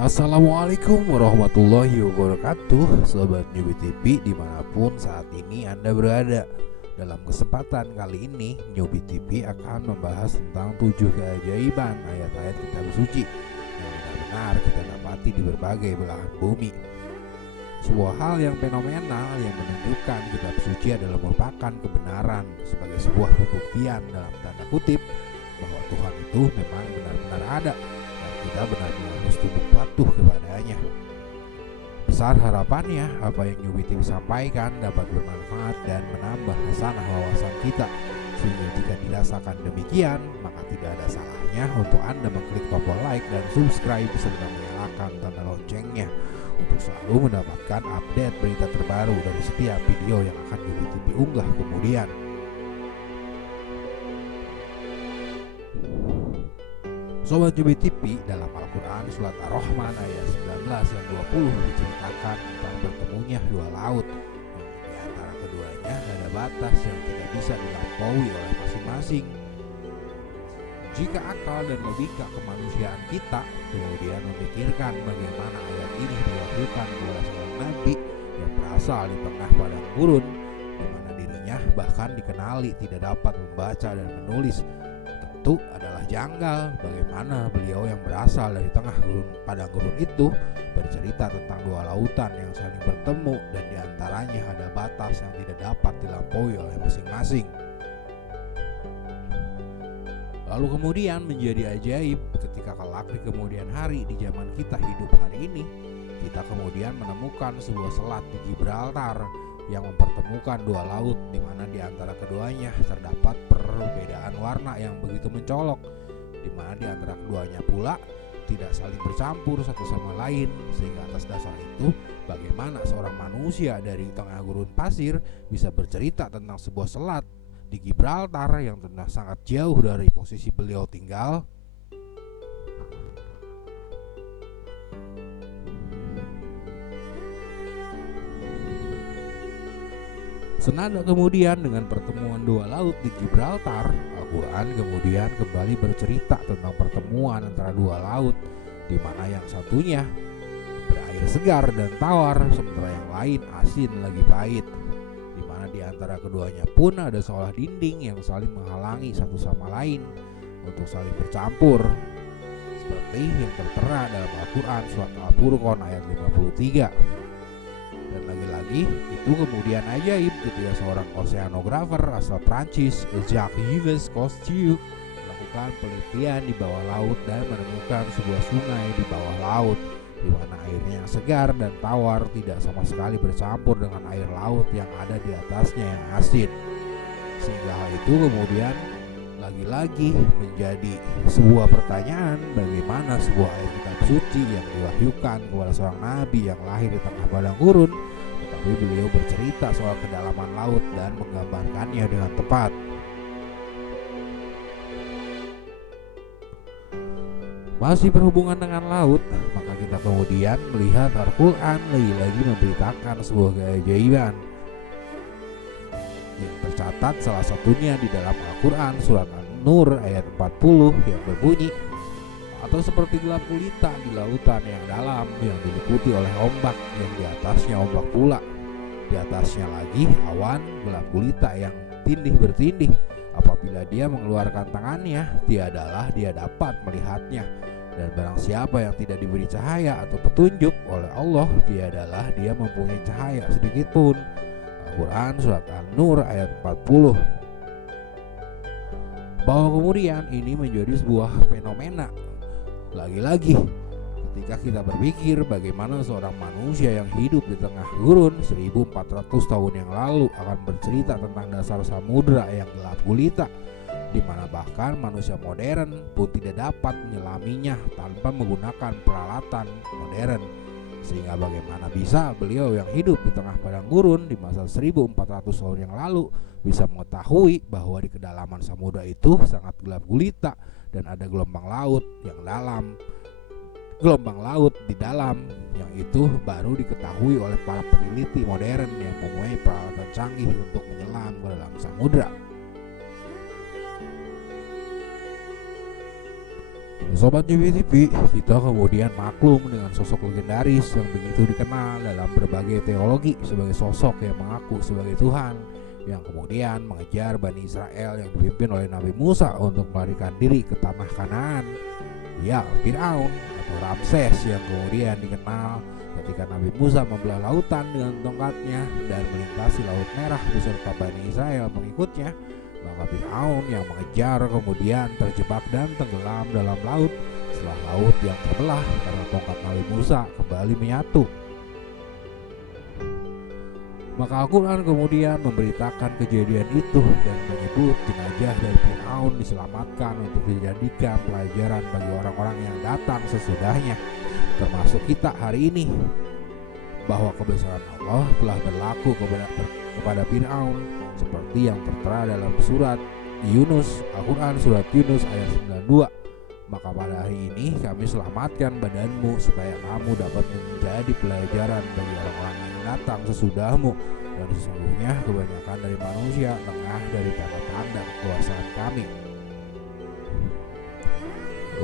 Assalamualaikum warahmatullahi wabarakatuh, Sobat Newbie TV dimanapun saat ini Anda berada. Dalam kesempatan kali ini, Newbie TV akan membahas tentang 7 keajaiban ayat-ayat kitab suci yang benar-benar kita dapati di berbagai belahan bumi. Sebuah hal yang fenomenal yang menunjukkan kitab suci adalah merupakan kebenaran sebagai sebuah pembuktian dalam tanda kutip bahwa Tuhan itu memang benar-benar ada dan kita benar-benar harus tunduk patuh kepadanya. Besar harapannya apa yang Newbie TV sampaikan dapat bermanfaat dan menambah hasanah wawasan kita, sehingga jika dirasakan demikian maka tidak ada salahnya untuk Anda mengklik tombol like dan subscribe serta menyalakan tanda loncengnya untuk selalu mendapatkan update berita terbaru dari setiap video yang akan Newbie TV unggah kemudian. Sobat Newbie TV, dalam Al-Quran surat Ar-Rahman ayat 19 dan 20 diceritakan tentang bertemunya dua laut yang di antara keduanya ada batas yang tidak bisa dilampaui oleh masing-masing. Jika akal dan logika kemanusiaan kita kemudian memikirkan bagaimana ayat ini diwahyukan kepada seorang nabi yang berasal di tengah padang gurun, di mana dirinya bahkan dikenali tidak dapat membaca dan menulis, tentu adalah janggal bagaimana beliau yang berasal dari tengah padang gurun itu bercerita tentang dua lautan yang saling bertemu dan diantaranya ada batas yang tidak dapat dilampaui oleh masing-masing. Lalu kemudian menjadi ajaib ketika kelak di kemudian hari di zaman kita hidup hari ini, kita kemudian menemukan sebuah selat di Gibraltar yang mempertemukan dua laut, di mana di antara keduanya terdapat perbedaan warna yang begitu mencolok, di mana di antara keduanya pula tidak saling bercampur satu sama lain, sehingga atas dasar itu bagaimana seorang manusia dari tengah gurun pasir bisa bercerita tentang sebuah selat di Gibraltar yang tentu sangat jauh dari posisi beliau tinggal. Senada kemudian dengan pertemuan dua laut di Gibraltar, Al-Quran kemudian kembali bercerita tentang pertemuan antara dua laut, di mana yang satunya berair segar dan tawar, sementara yang lain asin lagi pahit. Di mana di antara keduanya pun ada seolah dinding yang saling menghalangi satu sama lain untuk saling bercampur, seperti yang tertera dalam Al-Quran surat Al-Furqan ayat 53. Dan lagi-lagi itu kemudian ajaib ketika seorang oceanografer asal Prancis, Jacques Cousteau, melakukan penelitian di bawah laut dan menemukan sebuah sungai di bawah laut, di mana airnya yang segar dan tawar tidak sama sekali bercampur dengan air laut yang ada di atasnya yang asin. Sehingga hal itu kemudian lagi-lagi menjadi sebuah pertanyaan, bagaimana sebuah ayat kitab suci yang diwahyukan kepada seorang nabi yang lahir di tengah padang gurun, tetapi beliau bercerita soal kedalaman laut dan menggambarkannya dengan tepat. Masih berhubungan dengan laut, maka kita kemudian melihat Al-Quran lagi-lagi memberitakan sebuah keajaiban yang tercatat salah satunya di dalam Al-Quran surat An-Nur ayat 40 yang berbunyi, atau seperti gelap gulita di lautan yang dalam yang diliputi oleh ombak yang di atasnya ombak pula, di atasnya lagi awan gelap gulita yang tindih bertindih, apabila dia mengeluarkan tangannya tiadalah dia dapat melihatnya, dan barang siapa yang tidak diberi cahaya atau petunjuk oleh Allah tiadalah dia mempunyai cahaya sedikitpun. Al-Quran surat An-Nur ayat 40. Bahwa kemudian ini menjadi sebuah fenomena. Lagi-lagi ketika kita berpikir bagaimana seorang manusia yang hidup di tengah gurun 1400 tahun yang lalu akan bercerita tentang dasar samudra yang gelap gulita, di mana bahkan manusia modern pun tidak dapat menyelaminya tanpa menggunakan peralatan modern. Sehingga bagaimana bisa beliau yang hidup di tengah padang gurun di masa 1400 tahun yang lalu bisa mengetahui bahwa di kedalaman samudra itu sangat gelap gulita dan ada gelombang laut yang dalam, gelombang laut di dalam, yang itu baru diketahui oleh para peneliti modern yang mempunyai peralatan canggih untuk menyelam ke dalam samudra. Sobat JBTV, kita kemudian maklum dengan sosok legendaris yang begitu dikenal dalam berbagai teologi sebagai sosok yang mengaku sebagai Tuhan, yang kemudian mengejar Bani Israel yang dipimpin oleh Nabi Musa untuk melarikan diri ke tanah Kanaan. Ya, Firaun atau Ramses yang kemudian dikenal ketika Nabi Musa membelah lautan dengan tongkatnya dan melintasi Laut Merah beserta Bani Israel mengikutnya, maka Firaun yang mengejar kemudian terjebak dan tenggelam dalam laut setelah laut yang terbelah karena tongkat Nabi Musa kembali menyatu. Maka Al-Quran kemudian memberitakan kejadian itu dan menyebut jenazah dari Firaun diselamatkan untuk dijadikan pelajaran bagi orang-orang yang datang sesudahnya, termasuk kita hari ini, bahwa kebesaran Allah telah berlaku kepada Firaun seperti yang tertera dalam surat Yunus, Al-Quran surat Yunus ayat 92. Maka pada hari ini kami selamatkan badanmu supaya kamu dapat menjadi pelajaran bagi orang-orang yang datang sesudahmu, dan sesungguhnya kebanyakan dari manusia lengah dari tanda-tanda kekuasaan kami.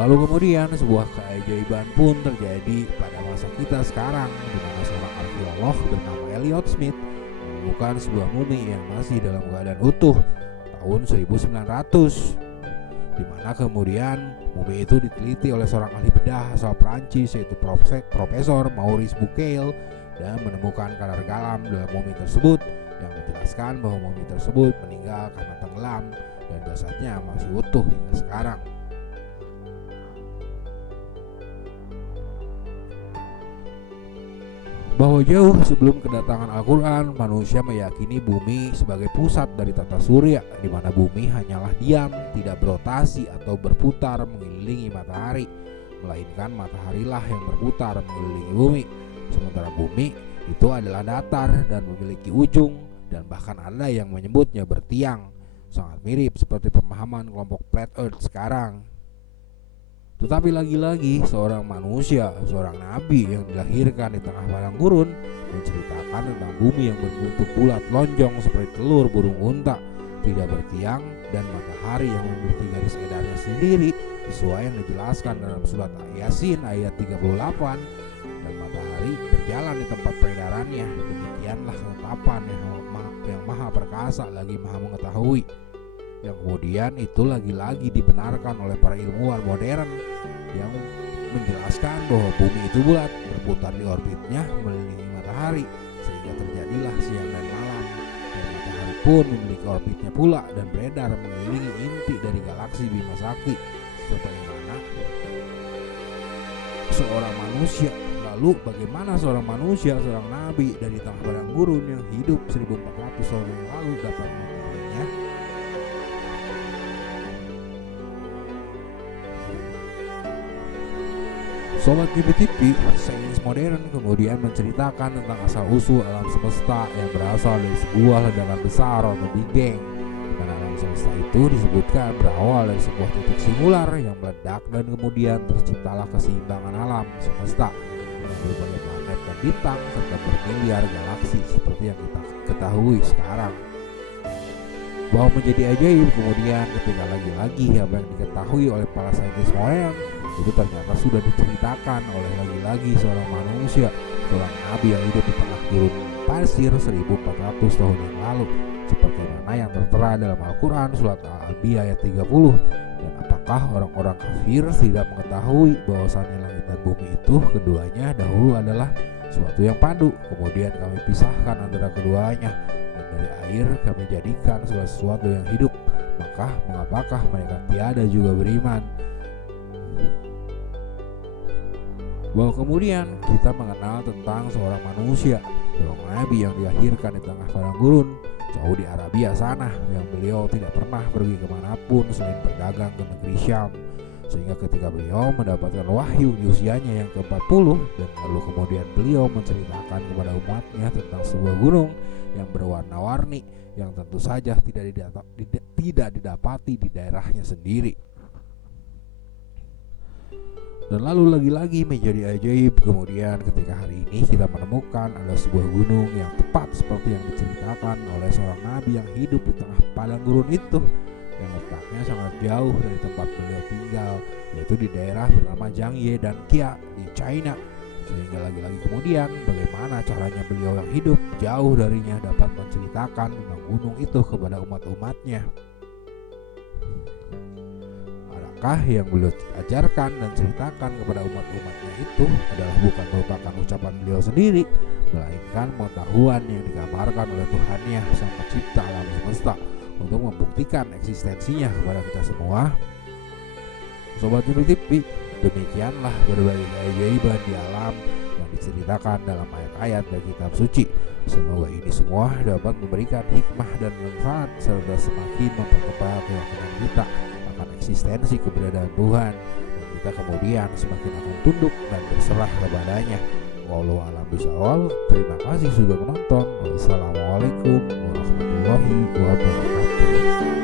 Lalu kemudian sebuah keajaiban pun terjadi pada masa kita sekarang, di mana seorang arkeolog bernama Elliot Smith menemukan sebuah mumi yang masih dalam keadaan utuh tahun 1900, di mana kemudian mumi itu diteliti oleh seorang ahli bedah asal Prancis yaitu Profesor Maurice Bucaille, dan menemukan kadar garam dalam mumi tersebut yang menjelaskan bahwa mumi tersebut meninggal karena tenggelam dan jasadnya masih utuh hingga sekarang. Bahwa jauh sebelum kedatangan Al-Quran, manusia meyakini bumi sebagai pusat dari tata surya, di mana bumi hanyalah diam, tidak berotasi atau berputar mengelilingi matahari, melainkan mataharilah yang berputar mengelilingi bumi. Sementara bumi itu adalah datar dan memiliki ujung, dan bahkan ada yang menyebutnya bertiang, sangat mirip seperti pemahaman kelompok Flat Earth sekarang. Tetapi lagi-lagi seorang manusia, seorang nabi yang dilahirkan di tengah padang gurun, menceritakan tentang bumi yang berbentuk bulat lonjong seperti telur burung unta, tidak bertiang, dan matahari yang memiliki garis edarnya sendiri sesuai yang dijelaskan dalam surat Yasin ayat 38, dan matahari berjalan di tempat peredarannya. Demikianlah ketetapan yang maha perkasa lagi maha mengetahui, yang kemudian itu lagi-lagi dibenarkan oleh para ilmuwan modern yang menjelaskan bahwa bumi itu bulat, berputar di orbitnya mengelilingi matahari, sehingga terjadilah siang dan malam, dan matahari pun memiliki orbitnya pula dan beredar mengelilingi inti dari galaksi Bima Sakti sebagaimana seorang manusia. Lalu bagaimana seorang manusia, seorang nabi dari tengah padang gurun yang hidup 1400 tahun yang lalu dapat mengetahuinya? Sobat JBTV, sains modern kemudian menceritakan tentang asal-usul alam semesta yang berasal dari sebuah ledakan besar atau Big Bang, di mana alam semesta itu disebutkan berawal dari sebuah titik singular yang meledak dan kemudian terciptalah keseimbangan alam semesta dengan berbagai planet dan bintang serta bermiliar galaksi seperti yang kita ketahui sekarang. Bahwa menjadi ajaib kemudian ketika lagi-lagi apa yang diketahui oleh para saintis modern itu ternyata sudah diceritakan oleh lagi-lagi seorang manusia, seorang nabi yang hidup di tengah gurun pasir 1400 tahun yang lalu, seperti mana yang tertera dalam Al-Quran surat Al-Anbiya ayat 30. Dan apakah orang-orang kafir tidak mengetahui bahwasannya langit dan bumi itu keduanya dahulu adalah suatu yang padu, kemudian kami pisahkan antara keduanya, dan dari air kami jadikan segala sesuatu yang hidup, maka mengapakah mereka tiada juga beriman? Bahwa kemudian kita mengenal tentang seorang manusia, seorang nabi yang dilahirkan di tengah padang gurun jauh di Arabia sana, yang beliau tidak pernah pergi kemanapun selain berdagang ke negeri Syam, sehingga ketika beliau mendapatkan wahyu di usianya yang ke-40, dan lalu kemudian beliau menceritakan kepada umatnya tentang sebuah gunung yang berwarna-warni yang tentu saja tidak didapati di daerahnya sendiri. Dan lalu lagi-lagi menjadi ajaib kemudian ketika hari ini kita menemukan ada sebuah gunung yang tepat seperti yang diceritakan oleh seorang nabi yang hidup di tengah padang gurun itu, yang letaknya sangat jauh dari tempat beliau tinggal, yaitu yaitu di daerah bernama Jiangye dan Qia di China. Sehingga lagi-lagi kemudian bagaimana caranya beliau yang hidup jauh darinya dapat menceritakan tentang gunung itu kepada umat-umatnya. Adakah yang beliau ajarkan dan ceritakan kepada umat-umatnya itu adalah bukan merupakan ucapan beliau sendiri, melainkan pengetahuan yang digambarkan oleh Tuhannya Sang Pencipta alam semesta untuk membuktikan eksistensinya kepada kita semua. Sobat Jumbo TV, demikianlah berbagai keajaiban di alam yang diceritakan dalam ayat-ayat dari kitab suci. Semoga ini semua dapat memberikan hikmah dan manfaat serta semakin mempertepat keyakinan kita akan eksistensi keberadaan Tuhan, dan kita kemudian semakin akan tunduk dan berserah kepadanya. Wallahu a'lam bishawab. Terima kasih sudah menonton. Wassalamualaikum warahmatullahi wabarakatuh.